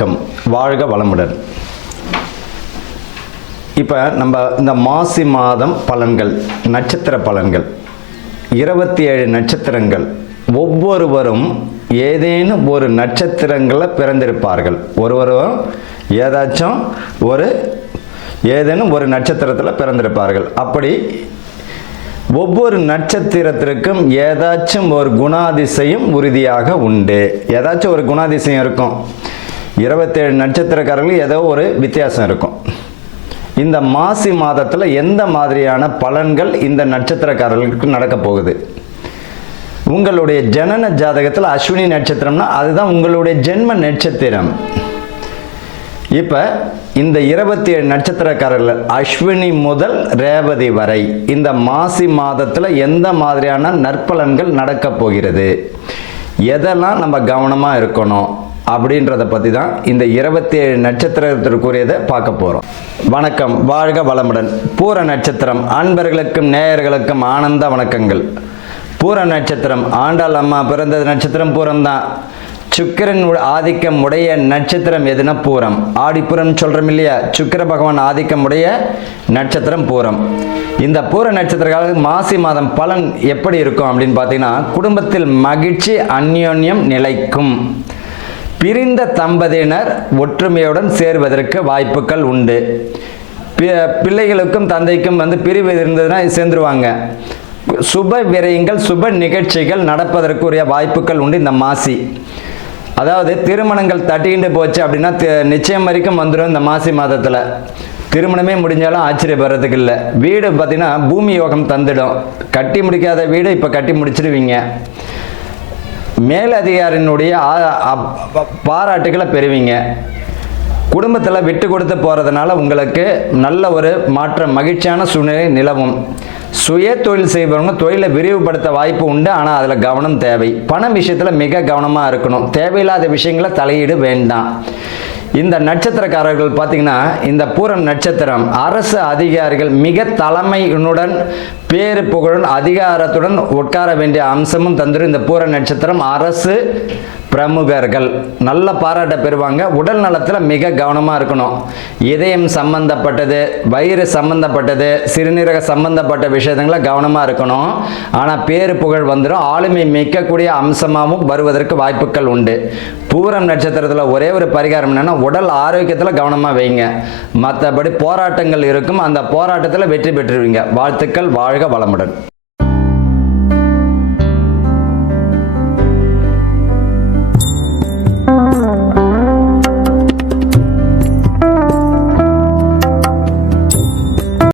வணக்கம், வாழ்க வளமுடன். இப்போ நம்ம இந்த மாசி மாதம் பலன்கள், நட்சத்திர பலன்கள், 27 நட்சத்திரங்கள், ஒவ்வொருவரும் ஏதேனும் ஒரு நட்சத்திரங்களில் பிறந்திருப்பார்கள். ஒருவரும் ஏதேனும் ஒரு நட்சத்திரத்தில் பிறந்திருப்பார்கள். அப்படி ஒவ்வொரு நட்சத்திரத்திற்கும் ஏதாச்சும் ஒரு குணாதிசயம் உறுதியாக உண்டு. ஏதாச்சும் ஒரு குணாதிசயம் இருக்கும். 27 நட்சத்திரக்காரர்கள் ஏதோ ஒரு வித்தியாசம் இருக்கும். இந்த மாசி மாதத்தில் எந்த மாதிரியான பலன்கள் இந்த நட்சத்திரக்காரர்களுக்கு நடக்க போகுது? உங்களுடைய ஜனன ஜாதகத்தில் அஸ்வினி நட்சத்திரம்னா அதுதான் உங்களுடைய ஜென்ம நட்சத்திரம். இப்போ இந்த 27 நட்சத்திரக்காரர்கள் அஸ்வினி முதல் ரேவதி வரை இந்த மாசி மாதத்தில் எந்த மாதிரியான நற்பலன்கள் நடக்க போகிறது, எதெல்லாம் நம்ம கவனமாக இருக்கணும் அப்படின்றத பற்றி தான் இந்த 27 நட்சத்திரத்திற்குரியதை பார்க்க போகிறோம். வணக்கம், வாழ்க வளமுடன். பூர நட்சத்திரம் அன்பர்களுக்கும் நேயர்களுக்கும் ஆனந்த வணக்கங்கள். பூர நட்சத்திரம் ஆண்டாள் அம்மா பிறந்த நட்சத்திரம் பூரம்தான். சுக்கிரன் ஆதிக்கம் உடைய நட்சத்திரம் எதுனா பூரம். ஆடிப்புறம் சொல்கிறோம் இல்லையா, சுக்கிர பகவான் ஆதிக்கம் உடைய நட்சத்திரம் பூரம். இந்த பூர நட்சத்திரக்காரர்கள் மாசி மாதம் பலன் எப்படி இருக்கும் அப்படின்னு பார்த்தீங்கன்னா, குடும்பத்தில் மகிழ்ச்சி அந்யோன்யம் நிலைக்கும். பிரிந்த தம்பதியினர் ஒற்றுமையுடன் சேர்வதற்கு வாய்ப்புகள் உண்டு. பிள்ளைகளுக்கும் தந்தைக்கும் பிரிவு இருந்ததுன்னா சேர்ந்துருவாங்க. சுப விரயங்கள், சுப நிகழ்ச்சிகள் நடப்பதற்குரிய வாய்ப்புகள் உண்டு இந்த மாசி. அதாவது திருமணங்கள் தட்டிக்கிட்டு போச்சு அப்படின்னா நிச்சயம் வரைக்கும் வந்துடும் இந்த மாசி மாதத்தில். திருமணமே முடிஞ்சாலும் ஆச்சரியப்படுறதுக்கு இல்லை. வீடு பார்த்தீங்கன்னா பூமி யோகம் தந்துடும். கட்டி முடிக்காத வீடு இப்போ கட்டி முடிச்சிடுவீங்க. மேலதிகாரியினுடைய பாராட்டுகளை பெறுவீங்க. குடும்பத்தில் விட்டு கொடுத்து போகிறதுனால உங்களுக்கு நல்ல ஒரு மாற்றம், மகிழ்ச்சியான சூழ்நிலை நிலவும். சுய தொழில் செய்பவங்க தொழிலை விரிவுபடுத்த வாய்ப்பு உண்டு. ஆனால் அதில் கவனம் தேவை. பண விஷயத்தில் மிக கவனமாக இருக்கணும். தேவையில்லாத விஷயங்களை தலையீடு வேண்டாம். இந்த நட்சத்திரக்காரர்கள் பார்த்தீங்கன்னா, இந்த பூரம் நட்சத்திரம் அரசு அதிகாரிகள் மிக தலைமையுடன் பேரு புகழுடன் அதிகாரத்துடன் உட்கார வேண்டிய அம்சமும் தந்துடும். இந்த பூர நட்சத்திரம் அரசு பிரமுகர்கள் நல்ல பாராட்ட பெறுவாங்க. உடல் நலத்தில் மிக கவனமாக இருக்கணும். இதயம் சம்பந்தப்பட்டது, வயிறு சம்பந்தப்பட்டது, சிறுநீரக சம்பந்தப்பட்ட விஷயங்களை கவனமாக இருக்கணும். ஆனால் பேரு புகழ் வந்துடும். ஆளுமை மிக்கக்கூடிய அம்சமாகவும் வருவதற்கு வாய்ப்புகள் உண்டு. பூரம் நட்சத்திரத்தில் ஒரே ஒரு பரிகாரம் என்னன்னா, உடல் ஆரோக்கியத்தில் கவனமாக வைங்க. மற்றபடி போராட்டங்கள் இருக்கும். அந்த போராட்டத்தில் வெற்றி பெற்றுவீங்க. வாழ்த்துக்கள், வாழ்க வளமுடன்.